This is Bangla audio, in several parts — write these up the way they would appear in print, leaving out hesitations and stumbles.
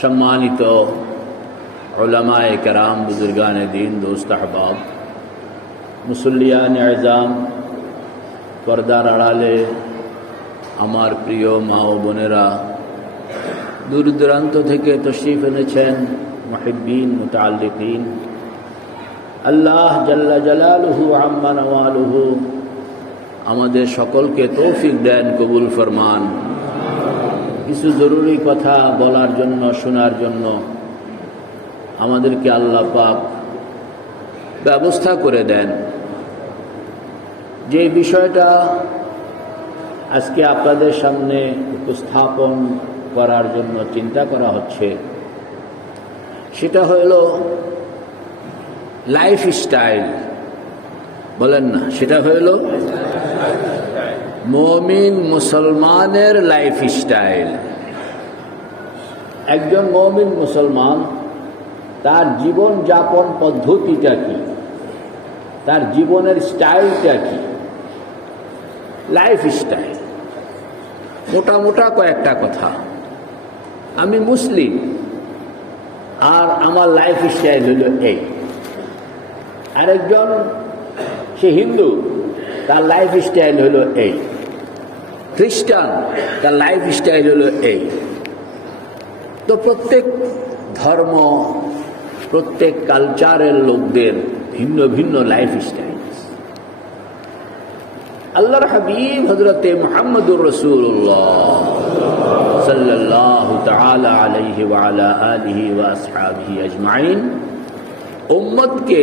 সম্মানিত উলামায়ে কেরাম, বুজুর্গানে দিন, দোস্ত আহবাব, মুসল্লিয়ান আযম, পর্দার আড়ালে আমার প্রিয় মা ও বোনেরা, দূর দূরান্ত থেকে তশরিফ এনেছেন মুহিব্বিন, মুতাআল্লিকিন, আল্লাহ জাল্লা জালালুহু আম্মা নওয়ালুহু আমাদের সকলকে তৌফিক দেন, কবুল ফরমান। কিছু জরুরি কথা বলার জন্য, শোনার জন্য আমাদেরকে আল্লাহ পাক ব্যবস্থা করে দেন। যে বিষয়টা আজকে আপনাদের সামনে উপস্থাপন করার জন্য চিন্তা করা হচ্ছে, সেটা হলো লাইফ স্টাইল। বলেন না, সেটা হলো মুমিন মুসলমানের লাইফ স্টাইল। একজন মুমিন মুসলমান তার জীবন যাপন পদ্ধতিটা কি, তার জীবনের স্টাইলটা কি, লাইফ স্টাইল। মোটা মোটা কয়েকটা কথা। আমি মুসলিম আর আমার লাইফ স্টাইল হলো এই। আরেকজন সে হিন্দু, তার লাইফ স্টাইল হলো এই। খ্রিস্টান, তার লাইফ স্টাইল হলো এই। তো প্রত্যেক ধর্ম, প্রত্যেক কালচারের লোকদের ভিন্ন ভিন্ন লাইফ স্টাইল। আল্লাহর হাবিব হযরতে মুহাম্মদুর রাসূলুল্লাহ সাল্লাল্লাহু তাআলা আলাইহি ওয়া আলা আলিহি ওয়া আসহাবিহি আজমাইন উম্মতকে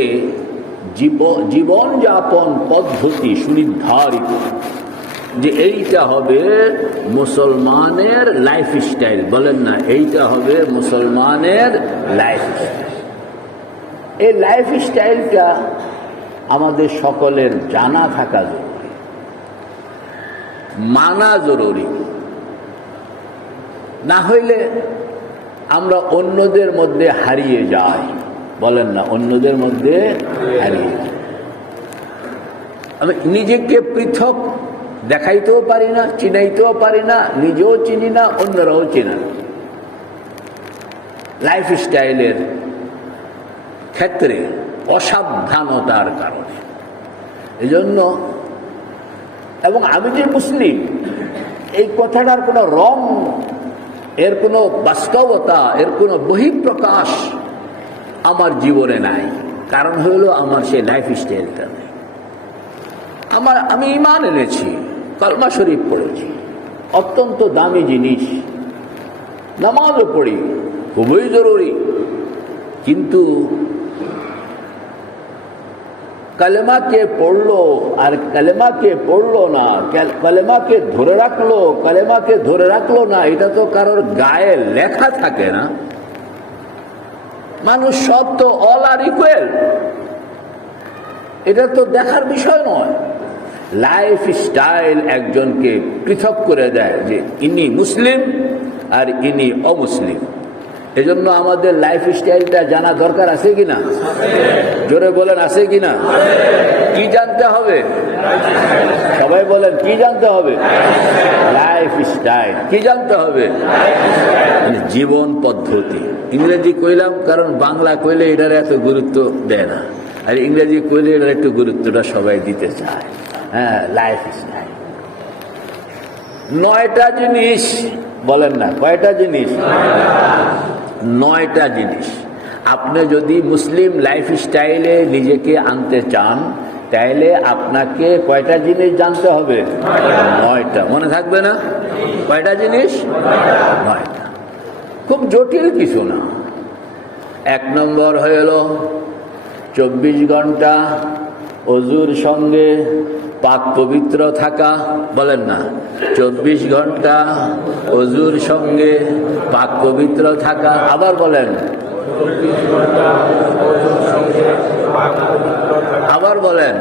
জীবন যাপন পদ্ধতি সুনির্ধারিত, যে এইটা হবে মুসলমানের লাইফ স্টাইল। বলেন না, এইটা হবে মুসলমানের লাইফ স্টাইল। এই লাইফ স্টাইলটা আমাদের সকলের জানা থাকা জরুরি, মানা জরুরি। না হইলে আমরা অন্যদের মধ্যে হারিয়ে যাই। বলেন না, অন্যদের মধ্যে হারিয়ে যাই। আমি নিজেকে পৃথক দেখাইতেও পারি না, চিনাইতেও পারি না, নিজেও চিনি না, অন্যরাও চেনে না। লাইফ স্টাইলের ক্ষেত্রে অসাবধানতার কারণে। এজন্য, এবং আমি যে মুসলিম, এই কথাটার কোনো রং, এর কোনো বাস্তবতা, এর কোনো বহিঃপ্রকাশ আমার জীবনে নাই। কারণ হলো আমার সেই লাইফ স্টাইলটা নেই। আমি ঈমান এনেছি, কালমা শরীফ পড়েছি, অত্যন্ত দামি জিনিস, নামাজও পড়ি, খুবই জরুরি। কিন্তু কালেমাকে পড়লো আর কালেমাকে পড়লো না, কালেমাকে ধরে রাখলো, কালেমাকে ধরে রাখলো না, এটা তো কারোর গায়ে লেখা থাকে না। মানুষ সব তো অল আর ইকুয়াল, এটা তো দেখার বিষয় নয়। লাইফ স্টাইল একজনকে পৃথক করে দেয়, যে ইনি মুসলিম আর ইনি অমুসলিম। এজন্য আমাদের লাইফ স্টাইলটা জানা দরকার আছে কিনা? জোরে বলেন, আছে কিনা? কি জানতে হবে? সবাই বলেন, কি জানতে হবে? Life style. কি জানতে হবে? জীবন পদ্ধতি। ইংরেজি কইলাম কারণ বাংলা কইলে এটার এত গুরুত্ব দেয় না, আর ইংরেজি কইলে এটার একটু গুরুত্বটা সবাই দিতে চায়। হ্যাঁ, লাইফ স্টাইল। 9টা জিনিস। বলেন না, কয়টা জিনিস? 9টা জিনিস। আপনি যদি মুসলিম লাইফ স্টাইলে নিজেকে আনতে চান, তাহলে আপনাকে কয়টা জিনিস জানতে হবে? 9টা। মনে থাকবে না? কয়টা জিনিস? 9টা। খুব জটিল কিছু না। 1 নম্বর হইল 24 ঘন্টা ওযুর সঙ্গে পাক পবিত্র থাকা। বলেন না, 24 ঘন্টা ওযুর সঙ্গে পাক পবিত্র থাকা। আবার বলেন, আবার বলেন,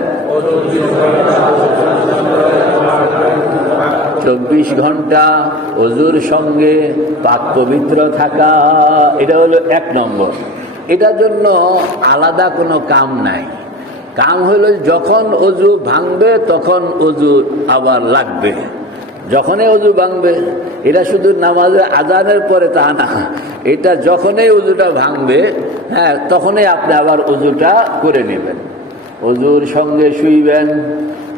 24 ঘন্টা ওযুর সঙ্গে পাক পবিত্র থাকা। এটা হলো 1 নম্বর। এটার জন্য আলাদা কোনো কাম নাই। কাম হলো যখন অজু ভাঙবে তখন অজু আবার লাগবে, যখনই অজু ভাঙবে। এটা শুধু নামাজের আজানের পরে তা না, এটা যখনই উজুটা ভাঙবে, হ্যাঁ, তখনই আপনি আবার উজুটা করে নেবেন। উজুর সঙ্গে শুইবেন,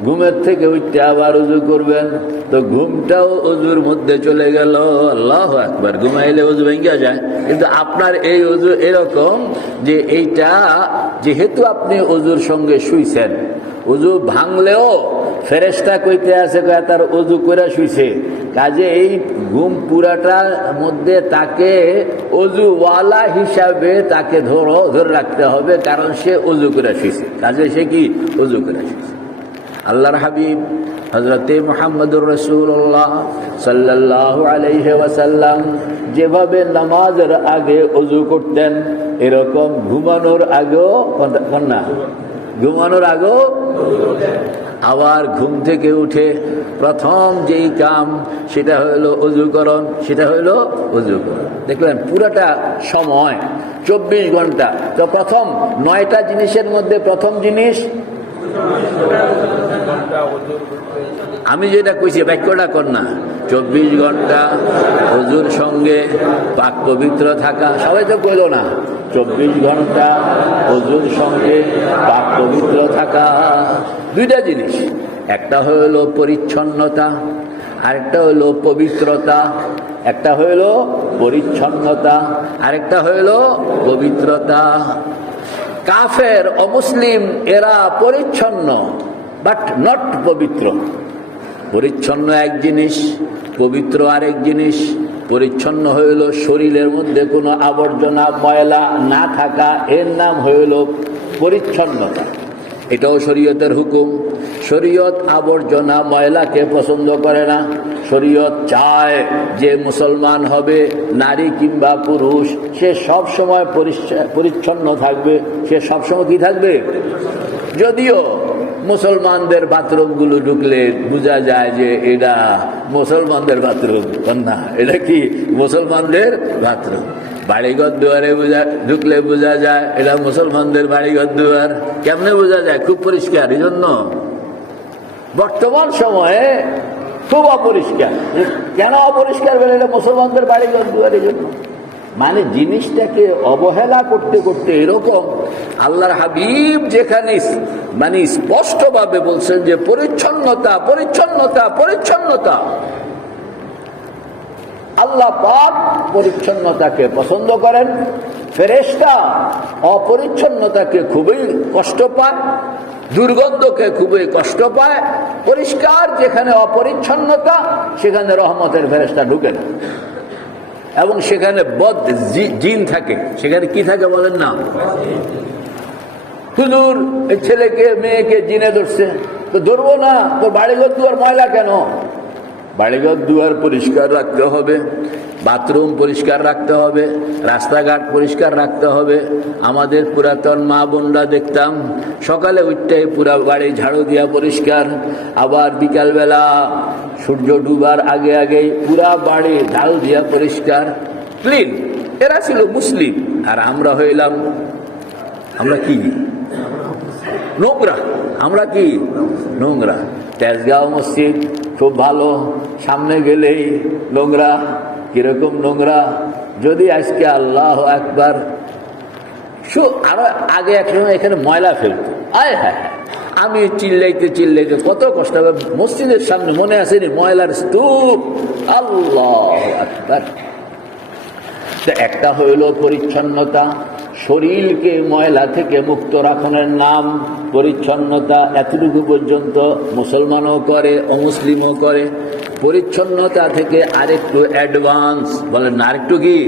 ঘুমের থেকে উঠতে আবার উজু করবেন, তো ঘুমটাও উজুর মধ্যে চলে গেল। আল্লাহু আকবার। ঘুমাইলে উজু ভেঙে যায়, কিন্তু আপনার এই উজু এরকম যে এইটা যেহেতু আপনি উজুর সঙ্গে শুইছেন, উজু ভাঙলেও ফেরেশতা কইতে আছে তার উজু করে শুইছে, কাজে এই ঘুম পুরাটার মধ্যে তাকে অজুওয়ালা হিসাবে তাকে ধরে রাখতে হবে, কারণ সে অজু করে শুইছে, কাজে সে কি অজু করে শুইছে। আল্লাহর হাবিব হযরতে মুহাম্মদুর রাসূলুল্লাহ সাল্লাল্লাহু আলাইহি ওয়াসাল্লাম যেভাবে নামাজের আগে অজু করতেন, এরকম ঘুমানোর আগেও ঘুমানোর আগেও আবার ঘুম থেকে উঠে প্রথম যেই কাম সেটা হলো অজুকরণ, সেটা হলো অজুকরণ। দেখলেন পুরাটা সময় 24 ঘন্টা, তো প্রথম 9টা জিনিসের মধ্যে প্রথম জিনিস আমি যেটা কইছি বাক্যটা কর না, 24 ঘন্টা অজুর সঙ্গে পাক পবিত্র থাকা। সবাই তো কইল না 24 ঘন্টা অজুর সঙ্গে পাক পবিত্র থাকা। দুইটা জিনিস, একটা হলো পরিচ্ছন্নতা, আরেকটা হলো পবিত্রতা। একটা হলো পরিচ্ছন্নতা, আরেকটা হলো পবিত্রতা। কাফের অমুসলিম এরা পরিচ্ছন্ন বাট নট পবিত্র। পরিচ্ছন্ন এক জিনিস, পবিত্র আরেক জিনিস। পরিচ্ছন্ন হইল শরীরের মধ্যে কোনো আবর্জনা ময়লা না থাকা, এর নাম হইল পরিচ্ছন্নতা। এটাও শরীয়তের হুকুম। শরীয়ত আবর্জনা ময়লাকে পছন্দ করে না। শরীয়ত চায় যে মুসলমান হবে, নারী কিংবা পুরুষ, সে সব সময় পরিচ্ছন্ন থাকবে। সে সবসময় কি থাকবে? যদিও মুসলমানদের বাথরুমগুলো ঢুকলে বোঝা যায় যে এটা মুসলমানদের বাথরুম না, এটা কি মুসলমানদের বাথরুম। বাড়িঘর দুয়ারে ঢুকলে বোঝা যায় এটা মুসলমানদের বাড়িঘর দুয়ার। কেমনে বোঝা যায়? খুব পরিষ্কার। এই জন্য বর্তমান সময়ে খুব অপরিষ্কার। কেন অপরিষ্কার বলে? এটা মুসলমানদের বাড়িঘর দুয়ার। এই জন্য মানে জিনিসটাকে অবহেলা করতে করতে এরকম। আল্লাহর হাবিব যেখানে মানে স্পষ্টভাবে বলছেন যে পরিচ্ছন্নতা পরিচ্ছন্নতা পরিচ্ছন্নতা, আল্লাহ পাক পরিচ্ছন্নতাকে পছন্দ করেন। ফেরেশতা অপরিচ্ছন্নতাকে খুবই কষ্ট পায়, দুর্গন্ধকে খুবই কষ্ট পায়। পরিষ্কার যেখানে অপরিচ্ছন্নতা সেখানে রহমতের ফেরেশতা ঢুকে না, এবং সেখানে বদ জিন থাকে। সেখানে কি থাকে বলেন না? হুজুর এই ছেলেকে মেয়েকে জিনে ধরছে, তো ধরবো না, তো বাড়িঘর দুয়ার ময়লা কেন? বাড়িঘর দুয়ার পরিষ্কার রাখতে হবে, বাথরুম পরিষ্কার রাখতে হবে, রাস্তাঘাট পরিষ্কার রাখতে হবে। আমাদের পুরাতন মা বোনরা দেখতাম সকালে উঠতে পুরা বাড়ি ঝাড়ু দিয়া পরিষ্কার, আবার বিকালবেলা সূর্য ডুবার আগে আগেই পুরা বাড়ি ঝাড়ু দিয়া পরিষ্কার, ক্লিন। এরা ছিল মুসলিম। আর আমরা হইলাম, আমরা কি নোংরা। আমরা কি নোংরা। তেজগাঁও মসজিদ খুব ভালো, সামনে গেলেই নোংরা। কিরকম নোংরা? যদি আজকে আল্লাহ একবার আরো আগে একসময় এখানে ময়লা ফেলতো, আয় হ্যাঁ, আমি চিল্লাইতে চিল্লাইতে কত কষ্ট হবে। মসজিদের সামনে মনে আসেনি ময়লার স্তূপ? আল্লাহ আকবার। একটা হইল পরিচ্ছন্নতা, শরীরকে ময়লা থেকে মুক্ত রাখানোর নাম পরিচ্ছন্নতা। এতটুকু পর্যন্ত মুসলমানও করে, অমুসলিমও করে। পরিচ্ছন্নতা থেকে আরেকটু অ্যাডভান্স, বলেন না আরেকটু কি?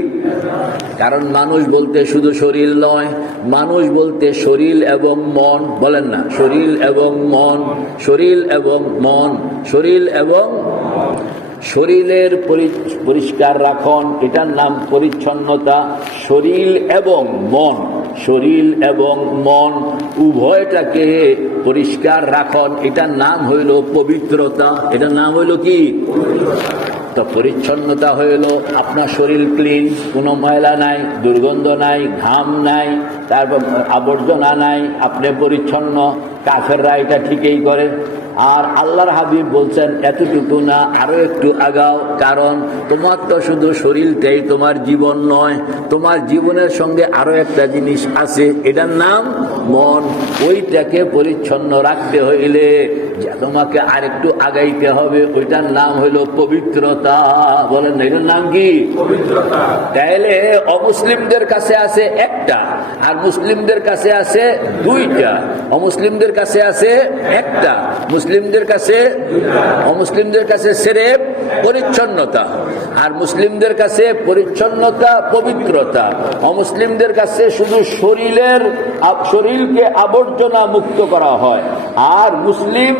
কারণ মানুষ বলতে শুধু শরীর নয়, মানুষ বলতে শরীর এবং মন। বলেন না শরীর এবং মন, শরীর এবং মন, শরীর এবং শরীরের পরিষ্কার রাখন, এটার নাম পরিচ্ছন্নতা। শরীর এবং মন, শরীর এবং মন উভয়টাকে পরিষ্কার রাখন, এটার নাম হইল পবিত্রতা। এটার নাম হইল কি? তো পরিচ্ছন্নতা হইল আপনার শরীর ক্লিন, কোনো ময়লা নাই, দুর্গন্ধ নাই, ঘাম নাই, তারপর আবর্জনা নাই, আপনি পরিচ্ছন্ন। কাফেররা এটা ঠিকই করে। আর আল্লাহর হাবিব বলছেন এতটুকু না, আরো একটু আগাও, কারণ তোমার তো শুধু শরীরটাই তোমার জীবন নয়, তোমার জীবনের সঙ্গে আরো একটা জিনিস আছে, এটার নাম মন। ওইটাকে পরিচ্ছন্ন রাখতে হইলে তোমাকে আরেকটু আগাইতে হবে, ওইটার নাম হইল পবিত্রতা। বলেন না, এটার নাম কি? পবিত্রতা। তাইলে অমুসলিমদের কাছে আছে একটা, আর মুসলিমদের কাছে আছে দুইটা। অমুসলিমদের কাছে আছে একটা, মুসলিমদের কাছে অমুসলিমদের কাছে সিরেফ পরিচ্ছন্নতা, আর মুসলিমদের কাছে পরিচ্ছন্নতা পবিত্রতা। অমুসলিমদের কাছে শুধু শরীরকে আবর্জনা মুক্ত করা হয়, আর মুসলিম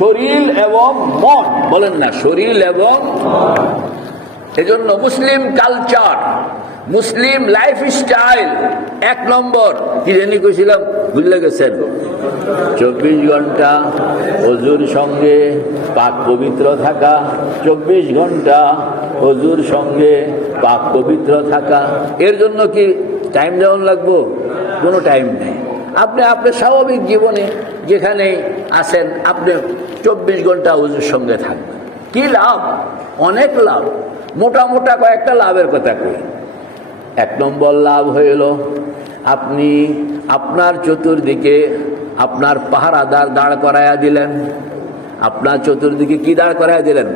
শরীর এবং মন। বলেন না, শরীর এবং এজন্য মুসলিম কালচার, মুসলিম লাইফস্টাইল 1 নম্বর কি জানি কইছিলাম, ভুলে গেছেন? 24 ঘন্টা ওযুর সঙ্গে পাক পবিত্র থাকা, 24 ঘন্টা ওযুর সঙ্গে পাক পবিত্র থাকা। এর জন্য কি টাইম যেমন লাগবো? কোনো টাইম নেই। আপনি আপনার স্বাভাবিক জীবনে যেখানে আছেন, আপনি 24 ঘন্টা ওযুর সঙ্গে থাকবেন। কি লাভ? অনেক লাভ। মোটা মোটা কয়েকটা লাভের কথা কই। 1 নম্বর লাভ হইল, আপনি আপনার চতুর্দিকে আপনার পাহারাদার দাঁড় করাইয়া দিলেন। আপনার চতুর্দিকে কি দাঁড় করাইয়া দিলেন?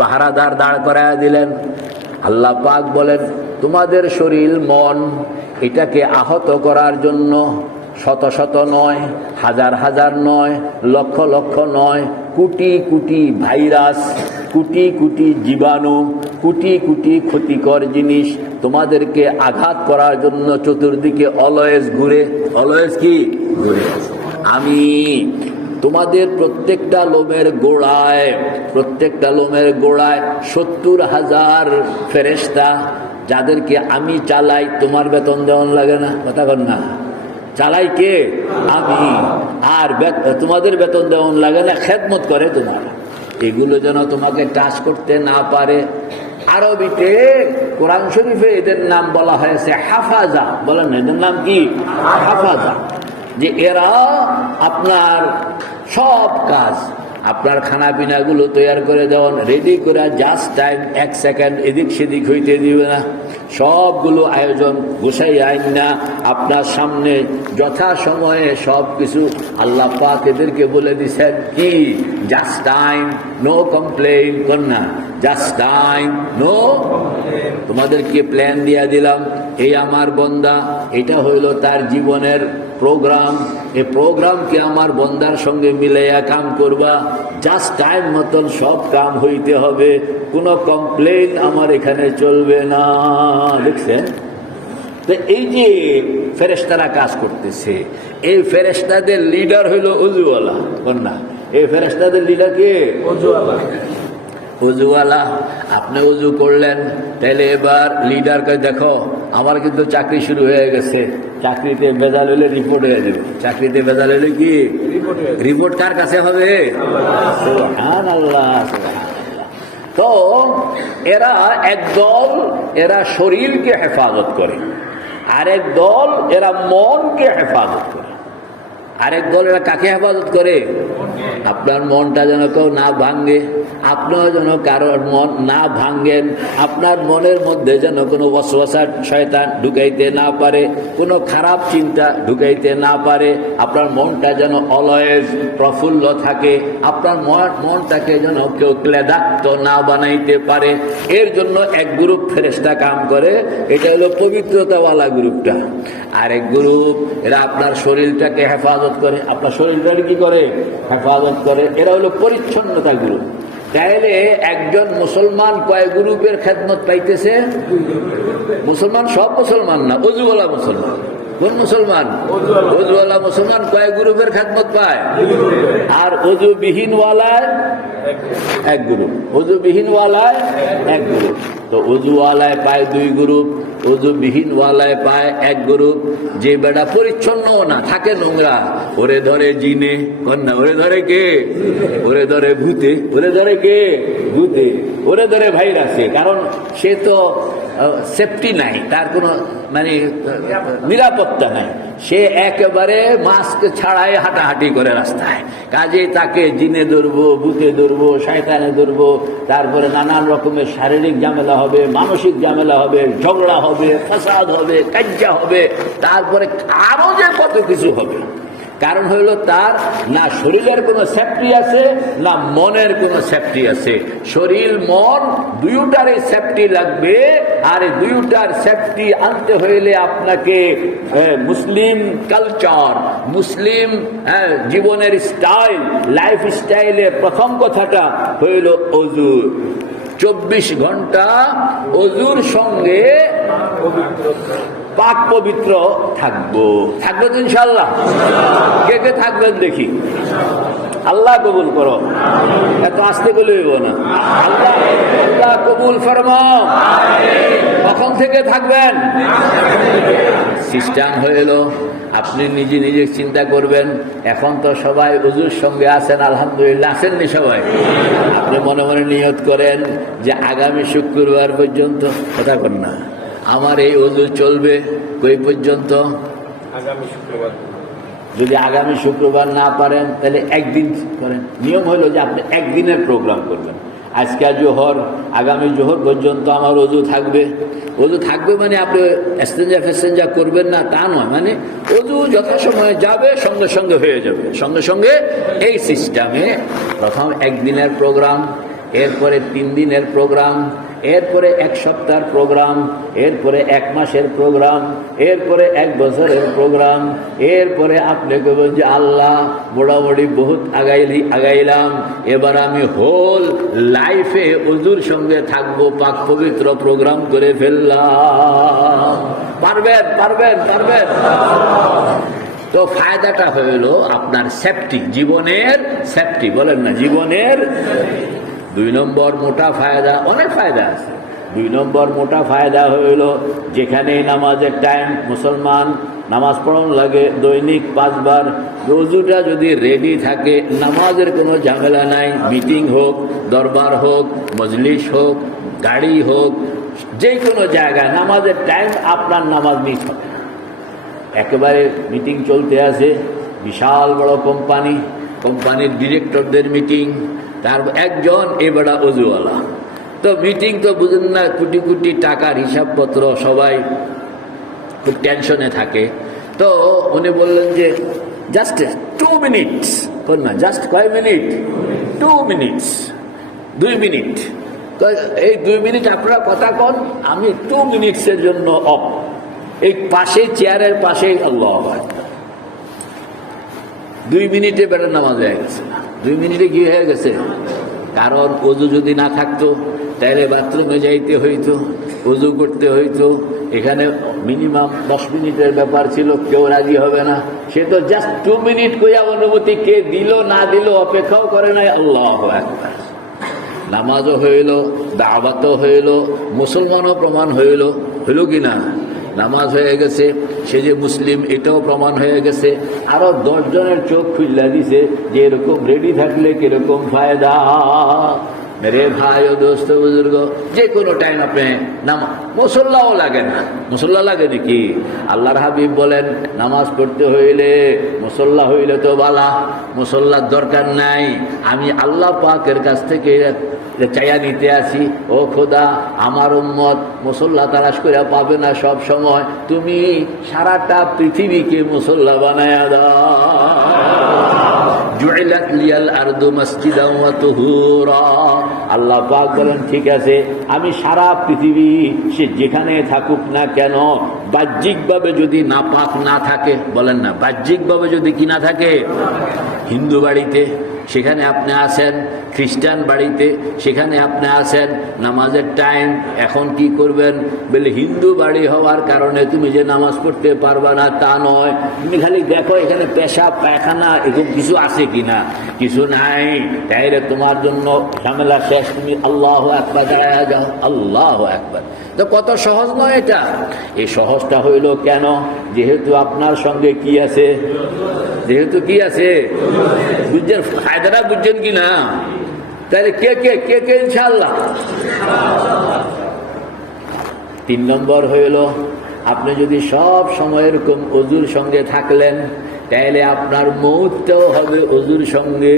পাহারাদার দাঁড় করাইয়া দিলেন। আল্লাহ পাক বলেন, তোমাদের শরীর মন এটাকে আহত করার জন্য শত শত নয়, হাজার হাজার নয়, লক্ষ লক্ষ নয়, কোটি কোটি ভাইরাস, কোটি কোটি জীবাণু, কোটি কোটি ক্ষতিকর জিনিস তোমাদেরকে আঘাত করার জন্য চতুর্দিকে অলওয়েজ ঘুরে। অলওয়েজ কি ঘুরে? আমি তোমাদের প্রত্যেকটা লোমের গোড়ায় 70,000 ফেরেশতা, যাদেরকে আমি চালাই। তোমার বেতন দেওয়ান লাগে না, কথা বল না, চালাই কে? আমি। আর তোমাদের বেতন দেওয়ান লাগে না, খেদমত করে তোমার। এগুলো যেন তোমাকে টাচ করতে না পারে। আরবিতে কোরআন শরীফে এদের নাম বলা হয়েছে হাফাজা। বলেন, এদের নাম কি? হাফাজা। যে এরা আপনার সব কাজ, আপনার খানা পিনাগুলো তৈরি করে দেওয়ান, রেডি করে জাস্ট টাইম 1 সেকেন্ড এদিক সেদিক হইতে দিবে না। সবগুলো আয়োজন গোছাই আইন না আপনার সামনে যথা সময়ে সব কিছু আল্লাহ পাক এদেরকে বলে দিচ্ছেন কি? Just time, no complain. কর না, জাস্ট টাইম, নো। তোমাদেরকে প্ল্যান দিয়ে দিলাম, এই আমার বন্দা, এটা হইল তার জীবনের প্রোগ্রাম। এই প্রোগ্রামকে আমার বন্দার সঙ্গে মিলাইয়া কাম করবা। জাস্ট টাইম মতন সব কাম হইতে হবে, কোনো কমপ্লেইন আমার এখানে চলবে না। দেখছেন তো এই যে ফেরেশতারা কাজ করতেছে, এই ফেরেশতাদের লিডার হইল ওযুওয়ালা। না, এই ফেরেশতাদের লিডার কে? ওযুওয়ালা। ওযুওয়ালা। আপনি ওযু করলেন, তাহলে এবার লিডারকে দেখো, আমার কিন্তু চাকরি শুরু হয়ে গেছে। চাকরিতে ভেজাল হলে রিপোর্ট হয়ে যাবে। চাকরিতে ভেজাল হলে কি রিপোর্ট কার কাছে হবে? সুবহানাল্লাহ। তো এরা একদল, এরা শরীরকে হেফাজত করে, আরেক দল এরা মনকে হেফাজত করে। আরেক দল এরা কাকে হেফাজত করে? আপনার মনটা যেন কেউ না ভাঙ্গে, আপনিও যেন কারোর মন না ভাঙ্গেন। আপনার মনের মধ্যে যেন কোনো ওয়াসওয়াসা শয়তান ঢুকাইতে না পারে, কোনো খারাপ চিন্তা ঢুকাইতে না পারে। আপনার মনটা যেন অলওয়েজ প্রফুল্ল থাকে, আপনার মনটাকে যেন কেউ ক্লেদাক্ত না বানাইতে পারে। এর জন্য এক গ্রুপ ফেরেশতা কাম করে, এটা হলো পবিত্রতাওয়ালা গ্রুপটা। আরেক গ্রুপ এরা আপনার শরীরটাকে হেফাজত করে। আপনার শরীরটাকে কি করে? হেফাজত করে। এরা হলো পরিচ্ছন্নতা গ্রুপ। তাইলে একজন মুসলমান কয় গ্রুপের খেদমত পাইতেছে? মুসলমান, সব মুসলমান না, ওযুওয়ালা মুসলমান। কোন মুসলমান? ওযুওয়ালা মুসলমান কয় গ্রুপের খেদমত পায়? আর ওযুবিহীনওয়ালায় এক গ্রুপ। ওযুবিহীনওয়ালায় এক গ্রুপ। তো ওযুওয়ালায় পায় 2 গ্রুপ, ওযুবিহীনওয়ালায় পায় 1 গ্রুপ। যে বেটা পরিচ্ছন্ন না থাকে, নোংরা, ওরে ধরে জিনে। কন্যা, ওরে ধরে কে? ওরে ধরে ভূতে। ওরে ধরে কে? ভূতে। ওরে ধরে ভাইরাসে। কারণ সে তো সেফটি নাই, তার কোনো মানে নিরাপত্তা নাই, সে একেবারে মাস্ক ছাড়াই হাঁটাহাঁটি করে রাস্তায়। কাজে তাকে জিনে ধরবো, ভূতে ধরবো, শয়তানে ধরবো, তারপরে নানান রকমের শারীরিক ঝামেলা হবে, মানসিক ঝামেলা হবে, ঝগড়া হবে, ফাসাদ হবে, কাজ্জা হবে, তারপরে আরো যে কত কিছু হবে। কারণ হইল তার না শরীরের কোনো সেফটি আছে, না মনের কোনো সেফটি আছে। শরীর মন দুইটারই সেফটি লাগবে, আর দুইটার সেফটি আনতে হইলে আপনাকে মুসলিম কালচার, মুসলিম জীবনের স্টাইল, লাইফ স্টাইলে প্রথম কথাটা হইল অজু। 24 ঘন্টা অজুর সঙ্গে পাক পবিত্র থাকবো তো ইনশাআল্লাহ। কে কে থাকবেন দেখি? আল্লাহ কবুল করো, এত আসতে বলে না। আল্লাহ আল্লাহ কবুল ফরমাও। কখন থেকে থাকবেন? সিস্টেম হইল আপনি নিজে নিজে চিন্তা করবেন। এখন তো সবাই ওযুর সঙ্গে আছেন, আলহামদুলিল্লাহ, আছেননি সবাই? আপনি মনে মনে নিয়ত করেন যে আগামী শুক্রবার পর্যন্ত, কথা কর না, আমার এই ওযু চলবে কই পর্যন্ত? আগামী শুক্রবার। যদি আগামী শুক্রবার না পারেন তাহলে একদিন করেন। নিয়ম হলো যে আপনি একদিনের প্রোগ্রাম করবেন। আজকে জোহর, আগামী জোহর পর্যন্ত আমার ওযু থাকবে। ওযু থাকবে মানে আপনি এক্সচেঞ্জা করবেন না তা নয়, মানে ওযু যথাসময়ে যাবে, সঙ্গে সঙ্গে হয়ে যাবে, সঙ্গে সঙ্গে। এই সিস্টেমে প্রথম একদিনের প্রোগ্রাম, এরপরে 3 দিনের প্রোগ্রাম, এরপরে 1 সপ্তাহের প্রোগ্রাম, এরপরে 1 মাসের প্রোগ্রাম, এরপরে 1 বছরের প্রোগ্রাম। এরপরে আপনি বলবেন যে আল্লাহ মোটামুটি বহুত আগাইলাম, এবার আমি হোল লাইফে ওযুর সঙ্গে থাকবো, পাক পবিত্র প্রোগ্রাম করে ফেললাম। পারবেন পারবেন পারবেন। তো ফায়দাটা হইল আপনার সেফটি, জীবনের সেফটি, বলেন না, জীবনের। 2 নম্বর মোটা ফায়দা, অনেক ফায়দা আছে। 2 নম্বর মোটা ফায়দা হইল যেখানে নামাজের টাইম, মুসলমান নামাজ পড়ানো লাগে দৈনিক 5 বার। ওযুটা যদি রেডি থাকে, নামাজের কোনো ঝামেলা নাই। মিটিং হোক, দরবার হোক, মজলিস হোক, গাড়ি হোক, যে কোনো জায়গায় নামাজের টাইম, আপনার নামাজ মিস হবে। একেবারে মিটিং চলতে আছে, বিশাল বড় কোম্পানির ডিরেক্টরদের মিটিং, তার একজন এবারে ওযুওয়ালা। তো মিটিং তো বুঝেন না, কোটি কোটি টাকার হিসাবপত্র, সবাই খুব টেনশনে থাকে। তো উনি বললেন যে জাস্ট 2 মিনিটস, না জাস্ট কয় মিনিট? 2 minutes, 2 minute. তো এই 2 মিনিট আপনারা কথা কন, আমি 2 মিনিটসের জন্য অফ। এই পাশে, চেয়ারের পাশেই আল্লাহু আকবার। 2 মিনিটে বেটার নামাজ হয়ে গেছে। 2 মিনিটে কি হয়ে গেছে? কারণ ওযু যদি না থাকতো তাহলে বাথরুমে যাইতে হইতো, ওযু করতে হইতো। এখানে মিনিমাম 10 মিনিটের ব্যাপার ছিল, কেউ রাজি হবে না। সে তো জাস্ট 2 মিনিট কইয়া অনুমতি কে দিল না দিল অপেক্ষাও করে নাই। আল্লাহু আকবার। নামাজও হইল, দাওয়াতও হইল, মুসলমানও প্রমাণ হইল কি না? নামাজ হয়ে গেছে, সে যে মুসলিম এটাও প্রমাণ হয়ে গেছে। আরো 10 জনের চোখ খুললা দিছে যে এরকম রেডি থাকলে কিরকম ফায়দা। মেরে ভাই ও দোস্ত বুজুর্গ, যে কোনো টাইম আপনি মুসল্লাও লাগে না। মুসল্লা লাগে নাকি? আল্লাহর হাবিব বলেন নামাজ পড়তে হইলে মুসল্লা হইলে তো বালা, মুসল্লার দরকার নাই। আমি আল্লাহ পাকের কাছ থেকে চাইয়া নিতে আসি, ও খোদা, আমার উম্মত মুসল্লা তালাশ করে পাবে না সব সময়, তুমি সারাটা পৃথিবীকে মুসল্লা বানায়া দাও। জুইলাত লিয়াল আরদু মাসজিদাও ওয়া তুহুরা। আল্লাহ পাক বলেন ঠিক আছে, আমি সারা পৃথিবী সে যেখানে থাকুক না কেন, বাহ্যিকভাবে যদি নাপাক না থাকে, বলেন না, বাহ্যিকভাবে যদি কি না থাকে, হিন্দু বাড়িতে সেখানে আপনি আছেন, খ্রিস্টান বাড়িতে সেখানে আপনি আছেন, নামাজের টাইম, এখন কি করবেন? বলে হিন্দু বাড়ি হওয়ার কারণে তুমি যে নামাজ পড়তে পারবা না তা নয়, তুমি খালি দেখো এখানে পেশাব পায়খানা এরকম কিছু আছে কিনা, কিছু নাই, তাইলে তোমার জন্য ঝামেলা শেষ, তুমি আল্লাহু আকবার দাঁড়ায় যাও, আল্লাহু আকবার। তো কত সহজ নয় এটা। এই সহজটা হইল কেন? যেহেতু আপনার সঙ্গে কি আছে, যেহেতু কি আছে, বুঝছেন ফায়দাটা, বুঝছেন কি না? তাহলে কে কে কে কে ইনশাআল্লাহ? তিন নম্বর হইল, আপনি যদি সব সময় এরকম অজুর সঙ্গে থাকলেন, তাহলে আপনার মৌতটাও হবে অজুর সঙ্গে।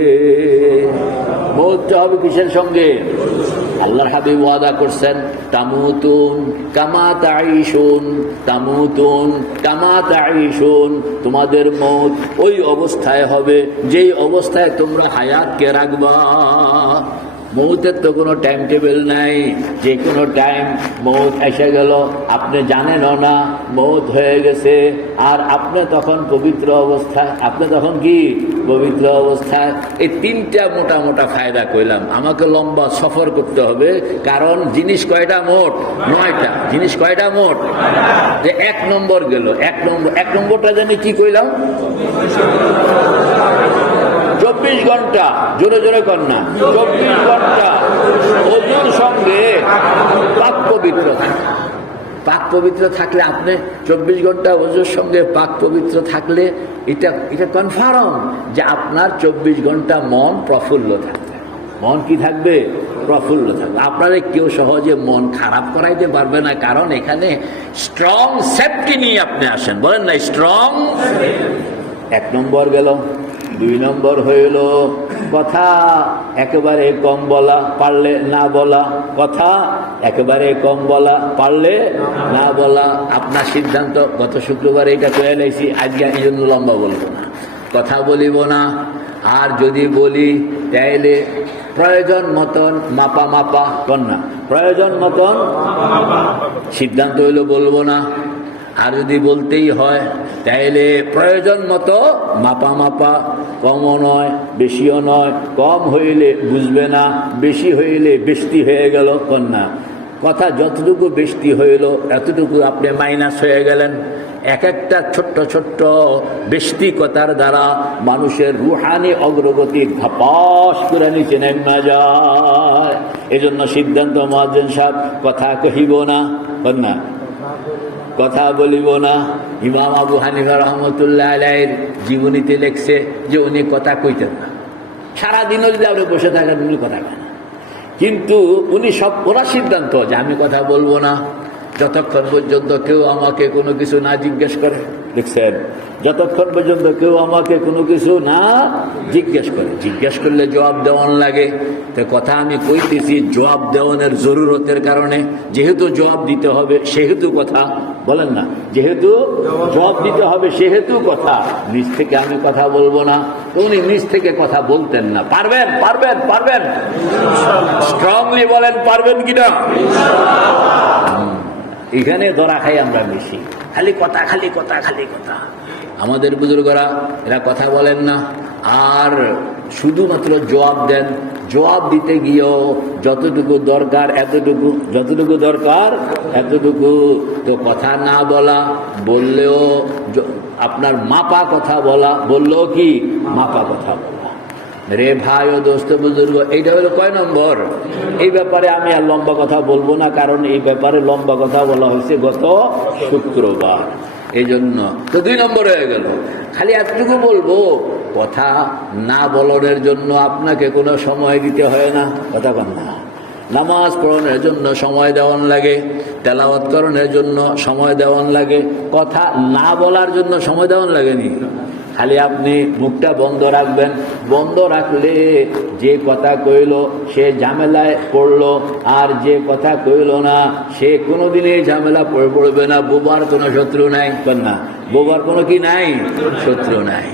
মৌতটা হবে কিসের সঙ্গে? আল্লাহর হাবিব ওয়াদা করছেন, তামুতুন কামা তাঈশুন, তামুতুন কামা তাঈশুন, তোমাদের মৌত ওই অবস্থায় হবে যেই অবস্থায় তোমরা হায়াতকে রাখবা। মৌতের তো কোনো টাইম টেবিল নাই, যে কোনো টাইম মৌত এসে গেল, আপনি জানেনও না মৌত হয়ে গেছে, আর আপনি তখন পবিত্র অবস্থায়, আপনি তখন কি পবিত্র অবস্থায়। এই তিনটা মোটা মোটা ফায়দা কইলাম। আমাকে লম্বা সফর করতে হবে, কারণ জিনিস কয়টা মোট? 9টা জিনিস। কয়টা মোট? যে এক নম্বর গেল। এক নম্বরটা জানি কি কইলাম? 24 ঘন্টা। জোরে জোরে কর না। 24 ঘন্টা ওজুর সঙ্গে পাক পবিত্র থাকে। পাক পবিত্র থাকলে আপনি 24 ঘন্টা ওজুর সঙ্গে পাক পবিত্র থাকলে এটা কনফার্ম যে আপনার 24 ঘন্টা মন প্রফুল্ল থাকবে। মন কি থাকবে? প্রফুল্ল থাকবে। আপনারা কেউ সহজে মন খারাপ করাইতে পারবে না, কারণ এখানে স্ট্রং সেফটি নিয়ে আপনি আসেন। বলেন না স্ট্রং। এক নম্বর গেল। 2 নম্বর হইল কথা একেবারে কম বলা, পারলে না বলা। কথা একেবারে কম বলা, পারলে না বলা। আপনার সিদ্ধান্ত। গত শুক্রবার এটা কয়ে লাইছি, আজকে এই জন্য লম্বা বলবো না, কথা বলিব না। আর যদি বলি তাইলে প্রয়োজন মতন মাপা মাপা কন্যা, প্রয়োজন মতন সিদ্ধান্ত হইল বলবো না। আর যদি বলতেই হয় তাইলে প্রয়োজন মতো মাপা মাপা, কমও নয় বেশিও নয়। কম হইলে বুঝবে না, বেশি হইলে বেশি হয়ে গেল কন্যা। কথা যতটুকু বেশি হইল এতটুকু আপনি মাইনাস হয়ে গেলেন। এক একটা ছোট্ট ছোট্ট বেশি কথার দ্বারা মানুষের রুহানি অগ্রগতি ধাপাস করে নিচে নেমে যায়। এজন্য সিদ্ধান্ত মুয়াজ্জিন সাহেব, কথা কহিব না কন্যা, কথা বলিব না। ইমাম আবু হানিফা রহমতুল্লাহ আলাইহির জীবনীতে লেখছে যে উনি কথা কইতেন না। সারাদিনও যদি আপনি বসে থাকেন উনি কথা কেন, কিন্তু উনি সব ওরা সিদ্ধান্ত যে আমি কথা বলবো না যতক্ষণ পর্যন্ত কেউ আমাকে কোনো কিছু না জিজ্ঞেস করে। লিখছেন, যতক্ষণ পর্যন্ত কেউ আমাকে কোনো কিছু না জিজ্ঞেস করে। জিজ্ঞেস করলে জবাব দেওয়ান লাগে। তো কথা আমি কইতেছি জবাব দেওয়ানের জরুরতের কারণে, যেহেতু জবাব দিতে হবে সেহেতু কথা। বলেন না, যেহেতু জবাব দিতে হবে সেহেতু কথা। নিজ থেকে আমি কথা বলবো না। উনি নিজ থেকে কথা বলতেন না। পারবেন? পারবেন? পারবেন? স্ট্রংলি বলেন, পারবেন কিনা? এখানে ধরা খাই আমরা বেশি, খালি কথা, খালি কথা, খালি কথা। আমাদের বুজুর্গরা এরা কথা বলেন না, আর শুধুমাত্র জবাব দেন। জবাব দিতে গিয়েও যতটুকু দরকার এতটুকু, যতটুকু দরকার এতটুকু। তো কথা না বলা, বললেও আপনার মাপা কথা বলা, বললেও কি মাপা কথা বলা। রে ভাই ও দোস্ত বুজুর্গ, এইটা হলো কয় নম্বর? এই ব্যাপারে আমি আর লম্বা কথা বলবো না, কারণ এই ব্যাপারে লম্বা কথা বলা হয়েছে গত শুক্রবার। এই জন্য তো 2 নম্বর হয়ে গেল। খালি এতটুকু বলবো, কথা না বলার জন্য আপনাকে কোনো সময় দিতে হয় না। কথা বল না। নামাজ পড়ানোর জন্য সময় দেওয়ান লাগে, তেলাওয়াত করানোর জন্য সময় দেওয়ান লাগে। কথা না বলার জন্য সময় দেওয়ান লাগেনি। খালি আপনি মুখটা বন্ধ রাখবেন। বন্ধ রাখলে যে কথা কইল সে ঝামেলায় পড়লো, আর যে কথা কইল না সে কোনোদিনই ঝামেলা পড়বে না। বোবার কোনো শত্রু নাই না, বোবার কোনো কি নাই, শত্রু নাই।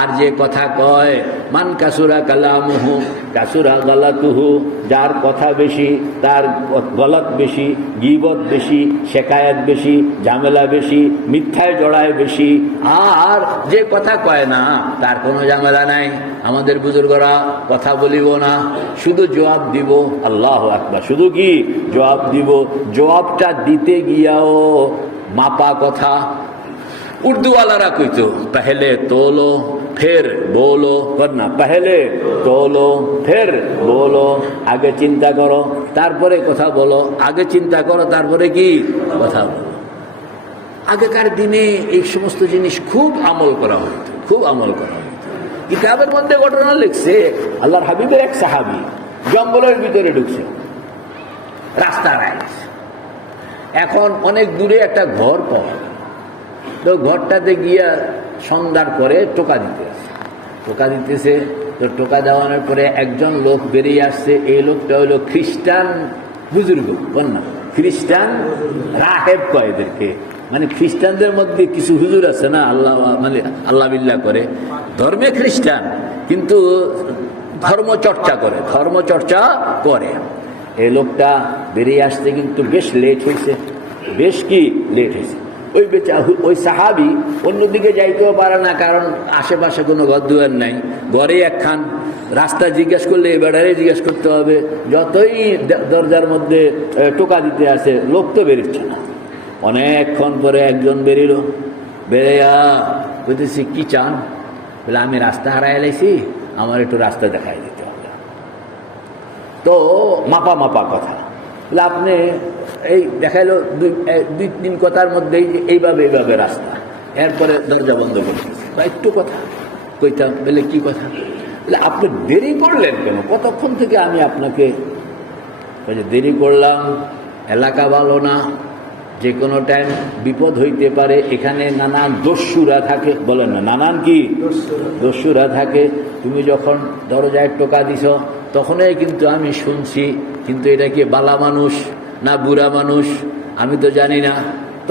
আর যে কথা কয়, মান কাসুরা কালামুহু কাসুরা গালাতুহু, যার কথা বেশি তার গলত বেশি, গীবত বেশি, শেকায়াত বেশি, ঝামেলা বেশি, মিথ্যায় জড়ায় বেশি। আর যে কথা কয় না তার কোনো ঝামেলা নাই। আমাদের বুজুর্গরা কথা বলিব না, শুধু জবাব দিব। আল্লাহু আকবার। শুধু কি জবাব দিব। জবাবটা দিতে গিয়াও মাপা কথা। উর্দুওয়ালারা কইতো পহলে তোলো ফের बोलो, वरना पहले তোলো ফের बोलो। আগে চিন্তা করো তারপরে কথা বলো, আগে চিন্তা করো তারপরে কি কথা বলো। আগেকার দিনে এই সমস্ত জিনিস খুব আমল করা হতো, খুব আমল করা হতো। কিতাবের মধ্যে ঘটনা লিখছে, আল্লাহর হাবিবের এক সাহাবী জঙ্গলের ভিতরে ঢুকছে, রাস্তার আইস এখন অনেক দূরে একটা ঘর পাওয়া, তো ঘরটাতে গিয়া সন্ধ্যার পরে টোকা দিতেছে। তো টোকা দেওয়ানোর পরে একজন লোক বেরিয়ে আসছে। এই লোকটা হলো খ্রিস্টান বুজুর্গ, বল না, খ্রিস্টান রাহেব কয় এদেরকে। মানে খ্রিস্টানদের মধ্যে কিছু হুজুর আছে না, আল্লাহ মানে আল্লাহ বিল্লাহ করে, ধর্মে খ্রিস্টান কিন্তু ধর্মচর্চা করে। এই লোকটা বেরিয়ে আসতে কিন্তু বেশ লেট হয়েছে, ওই সাহাবি অন্যদিকে যাইতেও পারে না, কারণ আশেপাশে কোনো ঘর দুয়ার নাই, ঘরে একখান রাস্তা জিজ্ঞেস করলে এবারে জিজ্ঞেস করতে হবে। যতই দরজার মধ্যে টোকা দিতে আসে, লোক তো বেরোচ্ছে না। অনেকক্ষণ পরে একজন বেরিয়া বলতেছি, কি চান? বলে, আমি রাস্তা হারাই লাইছি, আমার একটু রাস্তা দেখাই দিতে হবে। তো মাপা কথা, বলে আপনি এই দেখাইলো দুই তিন কথার মধ্যেই এইভাবে রাস্তা। এরপরে দরজা বন্ধ করতেছে, বা একটু কথা কইতাম। বলে, কি কথা? বলে, আপনি দেরি করলেন কেন? কতক্ষণ থেকে আমি আপনাকে দেরি করলাম, এলাকা ভালো না, যে কোনো টাইম বিপদ হইতে পারে, এখানে নানান দস্যুরা থাকে, বলেন না, নানান কি দস্যুরা থাকে। তুমি যখন দরজায় টোকা দিছ তখনই কিন্তু আমি শুনছি, কিন্তু এটা কি বালা মানুষ না বুড়া মানুষ আমি তো জানি না।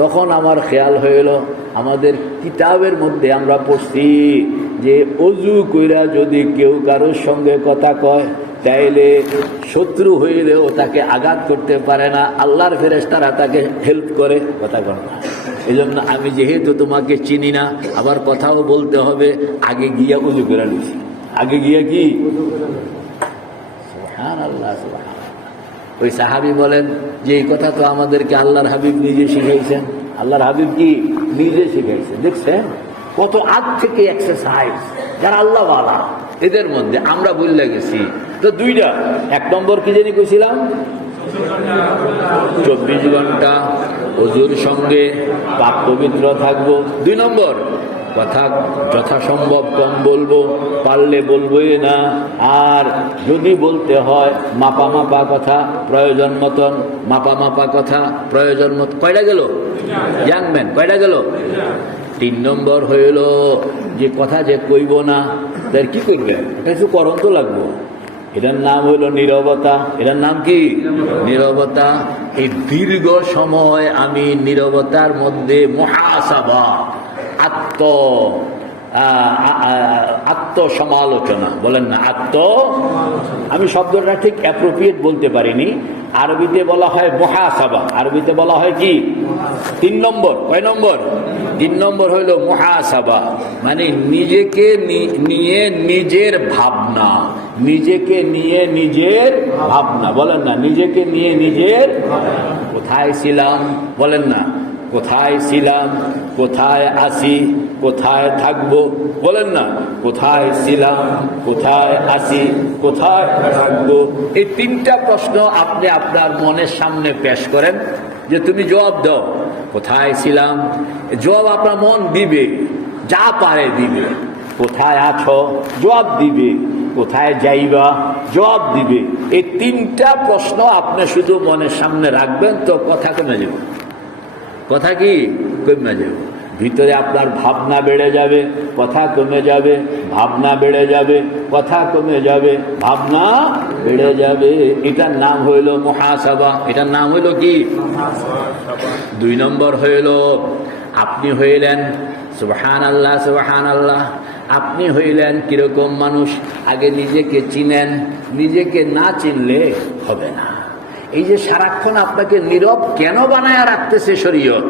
তখন আমার খেয়াল হইল, আমাদের কিতাবের মধ্যে আমরা পড়ছি যে অজু কইরা যদি কেউ কারোর সঙ্গে কথা কয়, তাইলে শত্রু হইলেও তাকে আঘাত করতে পারে না, আল্লাহর ফেরেশতারা তাকে হেল্প করে। কথা কর না, এই জন্য আমি যেহেতু তোমাকে চিনি না, আবার কথাও বলতে হবে, আগে গিয়া উজু করে নিছি। আগে গিয়া কি? সুবহানাল্লাহ, সুবহানাল্লাহ। ওই সাহাবী বলেন যে এই কথা তো আমাদেরকে আল্লাহর হাবিব নিজে শিখাইছেন। আল্লাহর হাবিব কি নিজে শিখাইছেন। দেখছেন কত আগ থেকে এক্সারসাইজ, যারা আল্লাহ ওয়ালা এদের মধ্যে আমরা বললে গেছি। তো দুইটা, এক নম্বর কি জানি কইছিলাম, 24 ঘন্টা ওযুর সঙ্গে পাক পবিত্র থাকবো। 2 নম্বর, কথা যথাসম্ভব কম বলবো, পারলে বলবোই না। আর যদি বলতে হয় মাপা কথা, প্রয়োজন মতন মাপা কথা, প্রয়োজন মতন। কয়টা গেল ইয়াংম্যান? কয়টা গেল? 3 নম্বর হইল যে কথা যে কইব না, তার কি করবে? কিছু করণ তো লাগবো। এটার নাম হইল নীরবতা। এটার নাম কি? নীরবতা। এই দীর্ঘ সময় আমি নীরবতার মধ্যে মুহাসাবা, আত্মসমালোচনা, বলেন না, আমি শব্দটা ঠিক অ্যাপ্রোপ্রিয়েট বলতে পারিনি। আরবিতে বলা হয় মুহাসাবা, আরবিতে বলা হয় কি? 3 নম্বর। কয় নম্বর? 3 নম্বর হইল মুহাসাবা, মানে নিজেকে নিয়ে নিজের ভাবনা, নিজেকে নিয়ে নিজের ভাবনা, বলেন না, নিজেকে নিয়ে নিজের। কোথায় ছিলাম? বলেন না, কোথায় ছিলাম, কোথায় আছি, কোথায় থাকবো, বলেন না, কোথায় ছিলাম, কোথায় আছি, কোথায় থাকবো। এই 3টা প্রশ্ন আপনি আপনার মনের সামনে পেশ করেন, যে তুমি জবাব দাও। কোথায় ছিলাম, জবাব আপনার মন দিবে, যা পারে দিবে। কোথায় আছো, জবাব দিবে। কোথায় যাইবা, জবাব দিবে। এই 3টা প্রশ্ন আপনি শুধু মনের সামনে রাখবেন, তো কথা কমে যাবে। কথা কি কমে যাবে? ভিতরে আপনার ভাবনা বেড়ে যাবে, কথা কমে যাবে, ভাবনা বেড়ে যাবে, কথা কমে যাবে, ভাবনা বেড়ে যাবে। এটার নাম হইল মুহাসাবা। এটার নাম হইল কি? 2 নম্বর হইল আপনি হইলেন সুবহানাল্লাহ, সুবহানাল্লাহ। আপনি হইলেন কিরকম মানুষ? আগে নিজেকে চিনেন, নিজেকে না চিনলে হবে না। এই যে সারাক্ষণ আপনাকে নীরব কেন বানায় রাখতেছে শরীয়ত,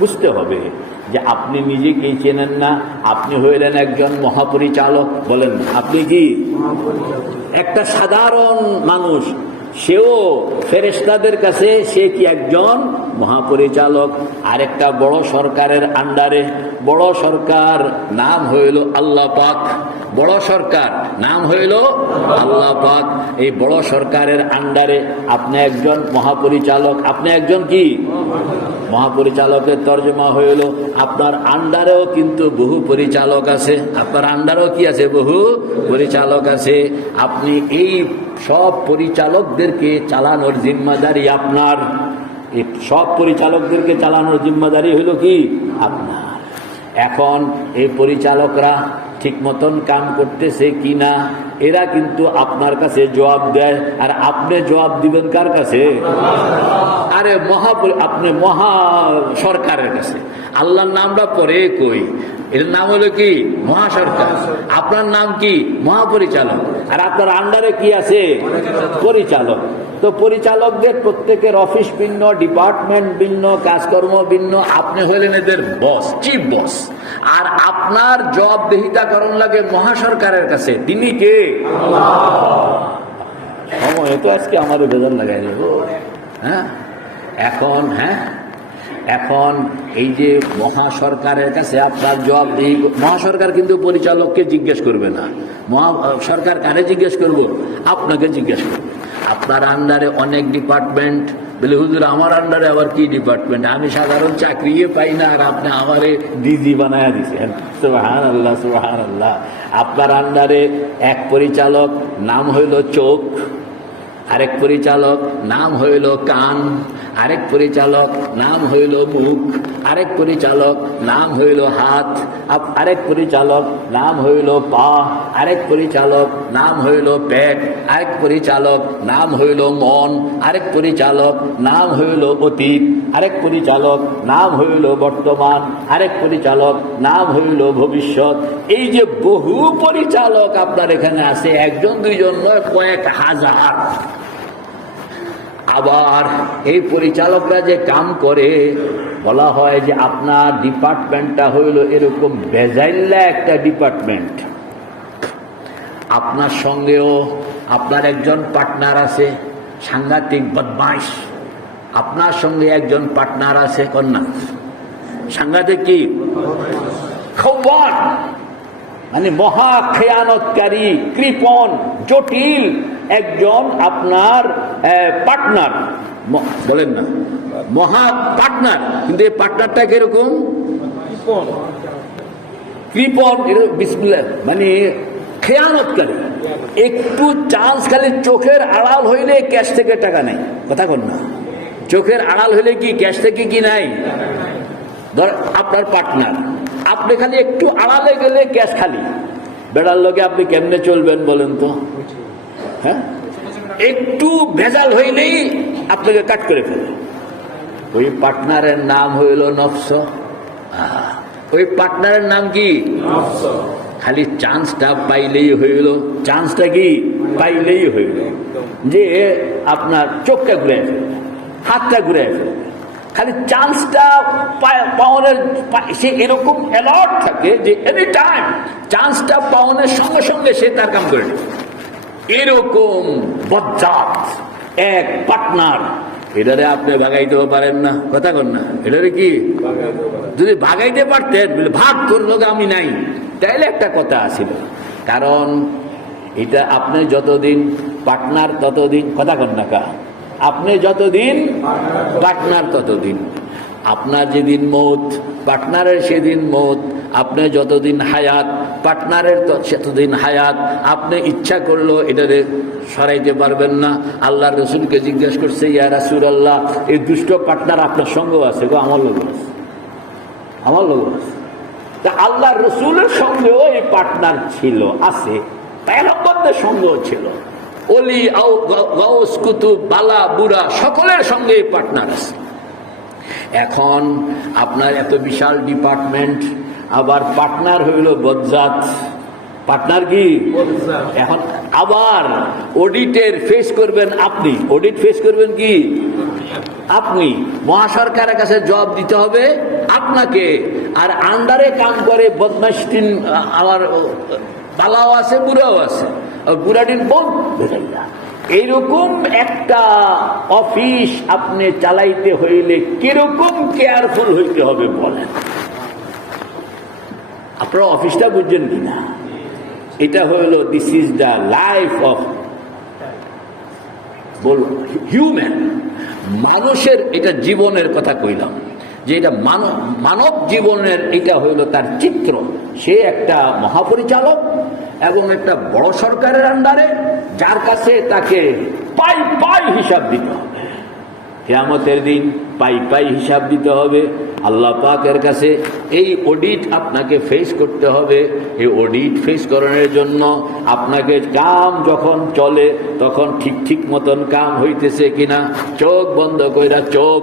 বুঝতে হবে যে আপনি নিজেকেই চেনেন না। আপনি হইলেন একজন মহাপরিচালক, বলেন আপনি কি? একটা সাধারণ মানুষ, সেও ফেরেশতাদের কাছে সে কি একজন মহাপরিচালক। আর একটা বড় সরকারের আন্ডারে, বড় সরকার নাম হইল আল্লাহ পাক, বড় সরকার নাম হইল আল্লাহ পাক। এই বড় সরকারের আন্ডারে আপনি একজন মহাপরিচালক। আপনি একজন কি? মহাপরিচালকের তর্জমা হইল আপনার আন্ডারেও কিন্তু বহু পরিচালক আছে। আপনার আন্ডারেও কি আছে? বহু পরিচালক আছে। আপনি এই সব পরিচালকদেরকে চালানোর জিম্মাদারি আপনার। এই সব পরিচালকদেরকে চালানোর জিম্মাদারি হইল কি আপনার। এখন এই পরিচালকরা ঠিক মতন কাম করতেছে কিনা এরা কিন্তু আপনার কাছে জবাব দেয়, আর আপনি জবাব দিবেন কার কাছে? আরে আপনি মহা সরকারের কাছে। আল্লাহর নামটা পরে কই, এর নাম হলো কি মহাসরকার, আপনার নাম কি মহাপরিচালক, আর আপনার আন্ডারে কি আছে পরিচালক। তো পরিচালকদের প্রত্যেকের অফিস ভিন্ন, ডিপার্টমেন্ট ভিন্ন, কাজকর্ম ভিন্ন। আপনি হলেন এদের বস, চিফ বস, আর আপনার জবাবদিহিতা করণ লাগে মহাসরকারের কাছে। তিনি কে? সময় তো আজকে আমাদের বেজার লাগাই দেব। হ্যাঁ এখন এই যে মহাসরকারের কাছে আপনার জবাবদিহি, মহাসরকার কিন্তু পরিচালককে জিজ্ঞেস করবে না। মহাসরকার কারে জিজ্ঞেস করব? আপনাকে জিজ্ঞেস করবে। আপনার আন্ডারে অনেক ডিপার্টমেন্ট, বলে হুজুর আমার আন্ডারে আবার কি ডিপার্টমেন্ট, আমি সাধারণ চাকরি পাই না আর আপনি আমারে ডিজি বানায়া দিচ্ছেন। সুবহানাল্লাহ, সুবহানাল্লাহ। আপনার আন্ডারে এক পরিচালক নাম হইল চোখ, আরেক পরিচালক নাম হইল কান, আরেক পরিচালক নাম হইল মুখ, আরেক পরিচালক নাম হইল হাত, আরেক পরিচালক নাম হইল পা, আরেক পরিচালক নাম হইল পেট, আরেক পরিচালক নাম হইল মন, আরেক পরিচালক নাম হইল অতীত, আরেক পরিচালক নাম হইল বর্তমান, আরেক পরিচালক নাম হইল ভবিষ্যৎ। এই যে বহু পরিচালক আপনার এখানে আছে, একজন দুইজন নয়, কয়েক হাজার। আবার এই পরিচালকরা যে কাম করে, বলা হয় যে আপনার ডিপার্টমেন্টটা হইল এরকম বেজাইল্লা একটা ডিপার্টমেন্ট। আপনার সঙ্গেও আপনার একজন পার্টনার আছে, সাংঘাতিক বদমাইশ। আপনার সঙ্গে একজন পার্টনার আছে কন্যা, সাংঘাতিক কি খওয়ান, মানে মহা খেয়ানতকারী, কৃপণ, জটিল একজন আপনার পার্টনার, বলেন না মহা পার্টনার। কিন্তু এই পার্টনারটা কিরকম? কৃপণ, বিসমিল্লাহ, মানে খেয়ানতকারী। একটু চান্স খালি চোখের আড়াল হইলে ক্যাশ থেকে টাকা নেই, কথা কন না। চোখের আড়াল হইলে কি ক্যাশ থেকে কি নাই? ধর আপনার পার্টনার, আপনি খালি একটু আড়ালে গেলে ক্যাশ খালি। বেড়ার লোকে আপনি কেমনে চলবেন বলেন তো? হ্যাঁ, একটু ভেজাল হইলেই আপনাকে কাট করে ফেলে। ওই পার্টনারের নাম হইল নফস। ওই পার্টনারের নাম কি? খালি চান্সটা পাইলেই হইল, চান্সটা কি পাইলেই হইল যে আপনার চোখটা ঘুরে ফেলবে, হাতটা ঘুরে ফেলবে। খালি চান্সটা পাওয়ানোর, সে এরকম অ্যালার্ট থাকে যে এনি টাইম চান্সটা পাওয়ানোর সঙ্গে সঙ্গে সে তার কাম করে নেবে। এরকম বজ্জাত এক পার্টনার, এটারে আপনি ভাগাইতেও পারেন না, কথা কন না। এটারে কি যদি ভাগাইতে পারতেন, ভাগ করলো আমি নাই, তাইলে একটা কথা আছিল। কারণ এটা আপনি যতদিন পার্টনার ততদিন, কথা কন না কা, আপনি যতদিন পার্টনার ততদিন। আপনার যেদিন মৌত, পার্টনারের সেদিন মৌত। আপনি যতদিন হায়াত, পার্টনারের ততদিন হায়াত। আপনি ইচ্ছা করলো এটারে সরাইতে পারবেন না। আল্লাহর রসুলকে জিজ্ঞেস করছে, ইয়া রাসূলুল্লাহ, এই দুষ্ট পার্টনার আপনার সঙ্গ আছে গো? আমার লোক আছে, আমার লোক আছে। তা আল্লাহর রসুলের সঙ্গেও এই পার্টনার ছিল, আছে, পয়গম্বরদের সঙ্গেও ছিল, অলি গাউস কুতুব বালা বুড়া সকলের সঙ্গে এই পার্টনার আছে। এখন আপনার এত বিশাল ডিপার্টমেন্ট, আবার পার্টনার হইল বজ্জাত। পার্টনার কি? এখন আবার অডিটের ফেস করবেন আপনি, অডিট ফেস করবেন কি আপনি, মহাসরকারের কাছে জবাব দিতে হবে আপনাকে। আর আন্ডারে কাম করে বদমাইশটিন, আমার বালাও আছে বুড়াও আছে, বুড়াটিন বোন। এইরকম একটা অফিস আপনি চালাইতে হইলে কিরকম কেয়ারফুল হইতে হবে বলেন? আপনারা অফিসটা বুঝছেন কিনা? এটা হইল, this is the life of human, মানুষের এটা জীবনের কথা কইলাম, যে এটা মানব জীবনের এটা হইল তার চিত্র। সে একটা মহাপরিচালক এবং একটা বড় সরকারের আন্ডারে, যার কাছে তাকে পাই পাই হিসাব দিতে হবে। কিয়ামতের দিন পাই পাই হিসাব দিতে হবে আল্লাহ পাকের কাছে। এই অডিট আপনাকে ফেস করতে হবে। এই অডিট ফেস করানোর জন্য আপনাকে কাম যখন চলে তখন ঠিক ঠিক মতন কাম হইতেছে কিনা, চোখ বন্ধ কইরা চোখ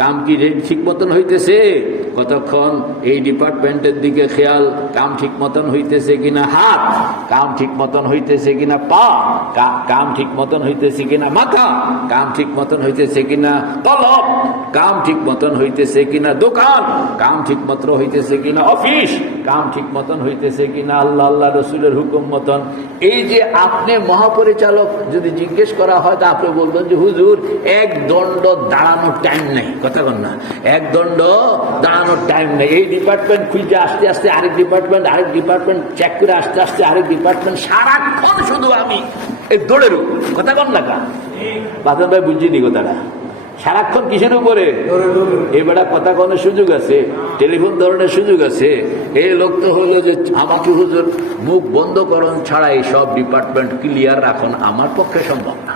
কাম কি ঠিক মতন হইতেছে, কতক্ষণ এই ডিপার্টমেন্টের দিকে খেয়াল, কাম ঠিক মতন হইতেছে কিনা, হাত কাম ঠিক মতন হইতেছে কিনা, পা কাম ঠিক মতন হইতেছে কিনা, মাথা কাম ঠিক মতন হইতেছে কিনা, তলব কাম ঠিক মতন হইতেছে কিনা, দোকান কাম ঠিক মতন হইতেছে কিনা, অফিস কাম ঠিক মতন হইতেছে কিনা, আল্লাহ আল্লাহ রসুলের হুকুম মতন। এই যে আপনি মহাপরিচালক যদি জিজ্ঞেস করা হয় তা আপনি বলবেন যে হুজুর এক দণ্ড দাঁড়ানোর টাইম নেই, কথা বল না, এক দণ্ড দাঁড়ানোর টাইম নেই। এই ডিপার্টমেন্ট খুঁজে আসতে আসতে আরেক ডিপার্টমেন্ট চেক করে আসতে আসতে আরেক ডিপার্টমেন্ট, সারাক্ষণ শুধু আমি এই দৌড়ের উপর, কথা বল না কা বাদন ভাই বুঝিনি কথাটা, সারাক্ষণ কিসের উপরে, এই বেড়া কথা কনের সুযোগ আছে, টেলিফোন ধরনের সুযোগ আছে। এই লোক তো হলো যে আমাকে হুজুর মুখ বন্ধ করণ ছাড়া এই সব ডিপার্টমেন্ট ক্লিয়ার রাখুন আমার পক্ষে সম্ভব না।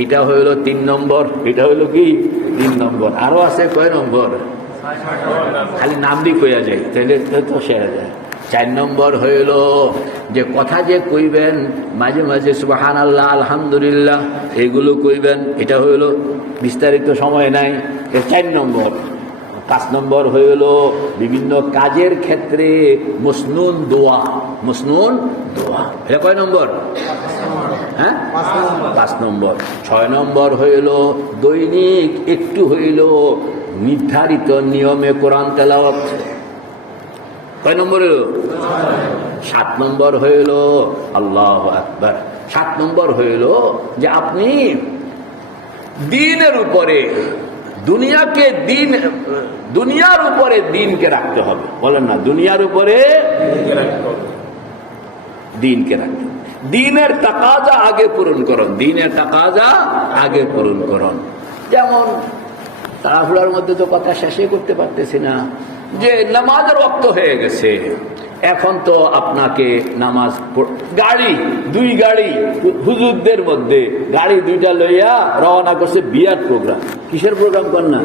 এইটা হইল 3 নম্বর, এটা হইল কি 3 নম্বর। আরো আছে কয় নম্বর, খালি নাম দিয়ে কইয়া যায় তাহলে তো সেরা যায়। 4 নম্বর হইল যে কথা যে কইবেন মাঝে মাঝে সুবহানাল্লাহ আলহামদুলিল্লাহ এগুলো কইবেন, এটা হইল বিস্তারিত সময় নাই, 4 নম্বর। 5 নম্বর হইল বিভিন্ন কাজের ক্ষেত্রে মসনুন দোয়া, মসনুন দোয়া, এটা কয় নম্বর, হ্যাঁ 5 নম্বর। 6 নম্বর হইল দৈনিক একটু হইল নির্ধারিত নিয়মে কোরআন তেলাওয়াত, কয় নম্বর হইল 7 নম্বর হইল আল্লাহু আকবার। 7 নম্বর হইল যে আপনি দিনের উপরে দুনিয়াকে দুনিয়ার উপরে দিনকে রাখতে হবে, বলেন না দুনিয়ার উপরে দিনকে রাখতে, দিনের তাকাজা আগে পূরণ করুন, দিনের তাকাজা আগে পূরণ করুন। যেমন তাড়াহুড়ার মধ্যে তো কথা শেষই করতে পারতেছি না, যে নামাজের ওয়াক্ত হয়ে গেছে, এখন তো আপনাকে নামাজ, গাড়ি 2 গাড়ি হুজুরদের মধ্যে গাড়ি 2টা লইয়া রওনা করছে বিয়ার প্রোগ্রাম। কিসের প্রোগ্রাম কর না,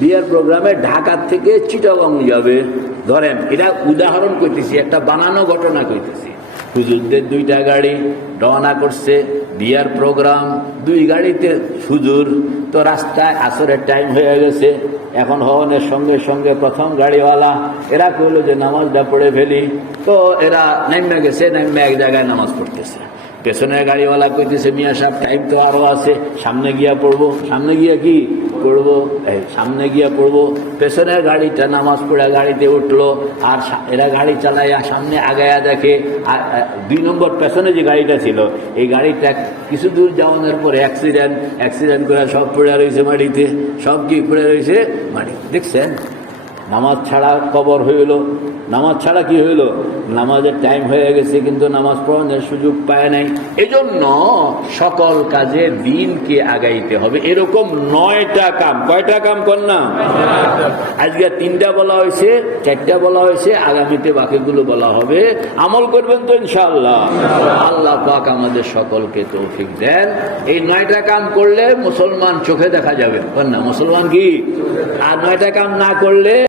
বিয়ার প্রোগ্রামে ঢাকা থেকে চিটাগং যাবে। ধরেন এটা উদাহরণ কইতেছি, একটা বানানো ঘটনা কইতেছি। হুজুরদের 2টা গাড়ি রওনা করছে বিয়ার প্রোগ্রাম, 2 গাড়িতে হুজুর, তো রাস্তায় আসরের টাইম হয়ে গেছে। এখন হওয়ানের সঙ্গে সঙ্গে প্রথম গাড়িওয়ালা এরা কইল যে নামাজটা পড়ে ফেলি, তো এরা নাইমা গেছে, নাইমা এক জায়গায় নামাজ পড়তেছে। পেছনের গাড়িওয়ালা কইতেছে মিয়া সাহেব টাইম তো আরো আছে, সামনে গিয়া পড়বো, সামনে গিয়া কি পড়বো, সামনে গিয়া পড়বো। পেছনের গাড়িটা নামাজ পড়ে গাড়িতে উঠলো, আর এরা গাড়ি চালাইয়া সামনে আগায়া দেখে 2 নম্বর পেছনে যে গাড়িটা ছিল এই গাড়িটা কিছু দূর যাওয়ানোর পরে অ্যাক্সিডেন্ট করে সব পড়ে রয়েছে মাটিতে, সব কি পড়ে রয়েছে মাটি। দেখছেন নামাজ ছাড়া কবর হইল, নামাজ ছাড়া কি হইল, নামাজের টাইম হয়ে গেছে কিন্তু নামাজ পড়ানোর সুযোগ পায় নাই। এজন্য সকল কাজে দিনকে আগাইতে হবে। এরকম 9টা কাম, কয়টা কাম কর না, আজকে 3টা বলা হয়েছে, 4টা বলা হয়েছে, আগামীতে বাকিগুলো বলা হবে। আমল করবেন তো ইনশাআল্লাহ। আল্লাহ পাক আমাদের সকলকে তৌফিক দেন। এই 9টা কাম করলে মুসলমান চোখে দেখা যাবে, না মুসলমান কি, আর 9টা কাম না করলে